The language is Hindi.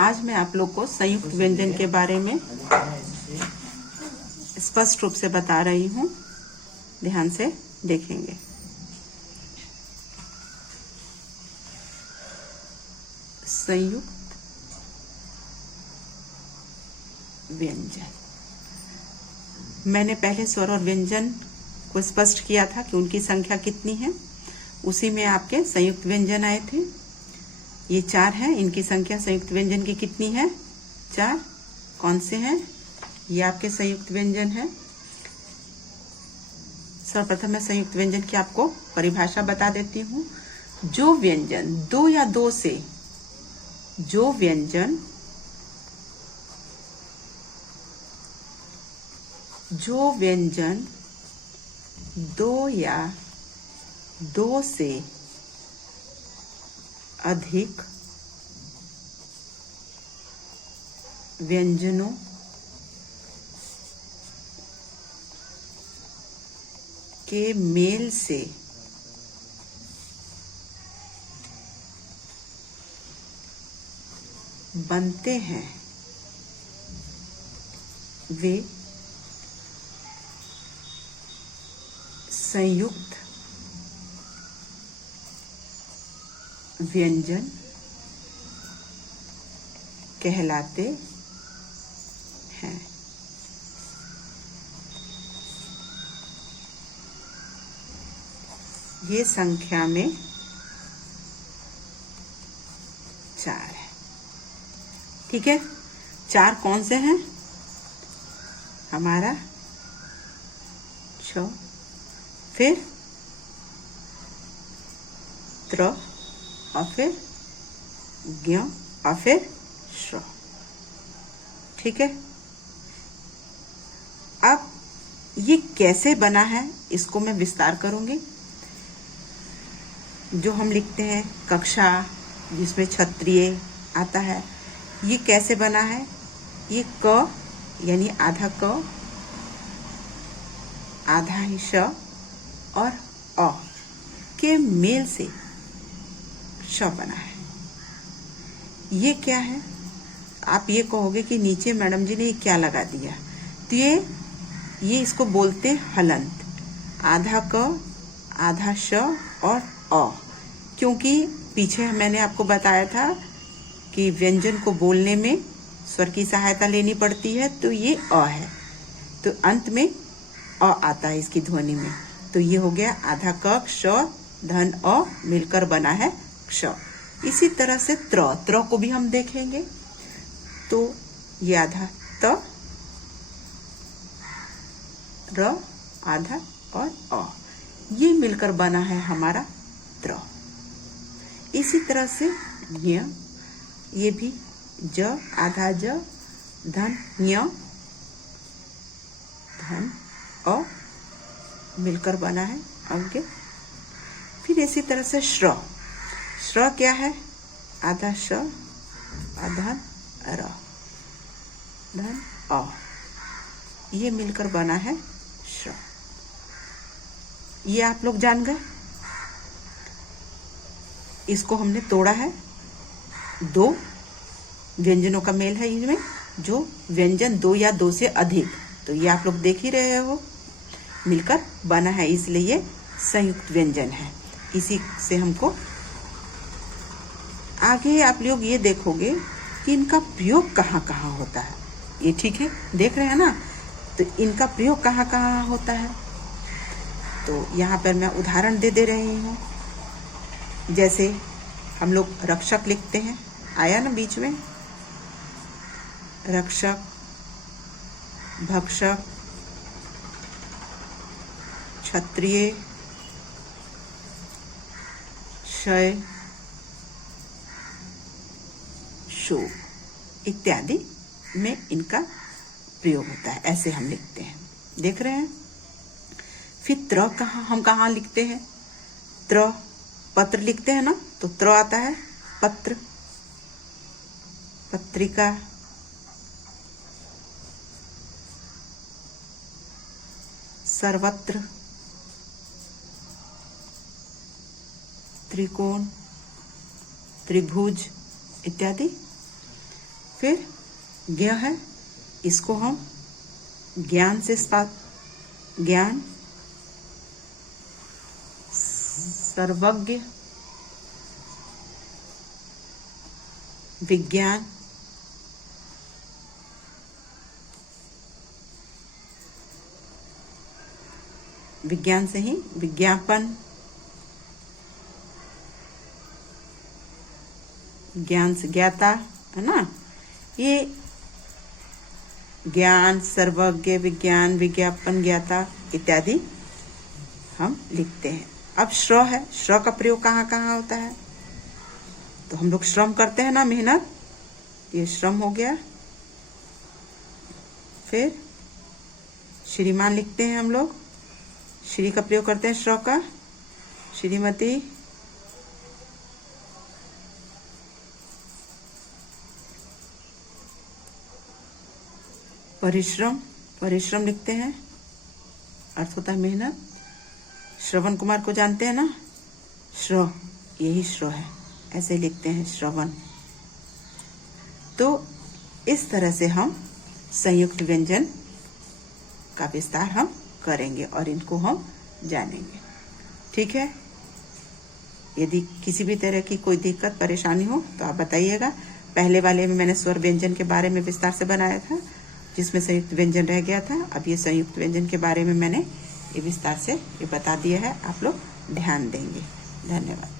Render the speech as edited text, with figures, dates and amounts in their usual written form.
आज मैं आप लोग को संयुक्त व्यंजन के बारे में स्पष्ट रूप से बता रही हूँ। ध्यान से देखेंगे। संयुक्त व्यंजन, मैंने पहले स्वर और व्यंजन को स्पष्ट किया था कि उनकी संख्या कितनी है। उसी में आपके संयुक्त व्यंजन आए थे। ये 4 हैं। इनकी संख्या संयुक्त व्यंजन की कितनी है? 4। कौन से हैं? ये आपके संयुक्त व्यंजन है। सर्वप्रथम मैं संयुक्त व्यंजन की आपको परिभाषा बता देती हूँ। जो व्यंजन 2 या 2 से, जो व्यंजन जो व्यंजन 2 या 2 से अधिक व्यंजनों के मेल से बनते हैं, वे संयुक्त व्यंजन कहलाते हैं। ये संख्या में 4 है। ठीक है। 4 कौन से हैं? हमारा छ, फिर त्र, और फिर ज्ञ, और फिर श्र। ठीक है। अब ये कैसे बना है इसको मैं विस्तार करूंगी। जो हम लिखते हैं कक्षा, जिसमें क्षत्रिय आता है, ये कैसे बना है? ये क यानी आधा क, आधा ही श और अ के मेल से श बना है। ये क्या है? आप ये कहोगे कि नीचे मैडम जी ने ये क्या लगा दिया। तो ये इसको बोलते हैं हलंत। आधा क, आधा श और अ। क्योंकि पीछे मैंने आपको बताया था कि व्यंजन को बोलने में स्वर की सहायता लेनी पड़ती है, तो ये अ है, तो अंत में अ आता है इसकी ध्वनि में। तो ये हो गया आधा क, श धन अ मिलकर बना है क्ष। इसी तरह से त्र को भी हम देखेंगे। तो ये आधा त, र, आधा और अ, ये मिलकर बना है हमारा त्र। इसी तरह से ज्ञ, ये भी ज, आधा ज, धन ज्ञ, धन अ मिलकर बना है अज्ञ। फिर इसी तरह से श्र क्या है? आधा श, आधा र, धन अ, ये मिलकर बना है श्र। ये आप लोग जान गए। इसको हमने तोड़ा है। 2 व्यंजनों का मेल है इनमें, जो व्यंजन 2 या 2 से अधिक, तो ये आप लोग देख ही रहे हो, मिलकर बना है, इसलिए ये संयुक्त व्यंजन है। इसी से हमको आगे आप लोग ये देखोगे कि इनका प्रयोग कहाँ कहाँ होता है। ये ठीक है, देख रहे हैं ना। तो इनका प्रयोग कहाँ कहाँ होता है, तो यहाँ पर मैं उदाहरण दे रही हूँ। जैसे हम लोग रक्षक लिखते हैं, आया ना बीच में, रक्षक, भक्षक, क्षत्रिय, क्षय, शोक इत्यादि में इनका प्रयोग होता है। ऐसे हम लिखते हैं, देख रहे हैं। फिर त्र हम कहाँ लिखते हैं? त्र, पत्र लिखते हैं ना, तो त्र आता है पत्र, पत्रिका, सर्वत्र, त्रिकोण, त्रिभुज इत्यादि। फिर ज्ञ है, इसको हम ज्ञान से ज्ञान, सर्वज्ञ, विज्ञान, विज्ञान से ही विज्ञापन, ज्ञान से ज्ञाता, है ना। ये ज्ञान, सर्वज्ञ, विज्ञान, विज्ञापन, ज्ञाता इत्यादि हम लिखते हैं। अब श्र है, श्र का प्रयोग कहाँ कहाँ होता है? तो हम लोग श्रम करते हैं ना, मेहनत, ये श्रम हो गया। फिर श्रीमान लिखते हैं हम लोग, श्री का प्रयोग करते हैं श्र का, श्रीमती, परिश्रम, परिश्रम लिखते हैं, अर्थ होता है मेहनत। श्रवण कुमार को जानते हैं ना, श्र, यही श्र है, ऐसे लिखते हैं श्रवण। तो इस तरह से हम संयुक्त व्यंजन का विस्तार हम करेंगे और इनको हम जानेंगे। ठीक है। यदि किसी भी तरह की कोई दिक्कत परेशानी हो तो आप बताइएगा। पहले वाले में मैंने स्वर व्यंजन के बारे में विस्तार से बनाया था, जिसमें संयुक्त व्यंजन रह गया था। अब ये संयुक्त व्यंजन के बारे में मैंने ये विस्तार से ये बता दिया है, आप लोग ध्यान देंगे। धन्यवाद।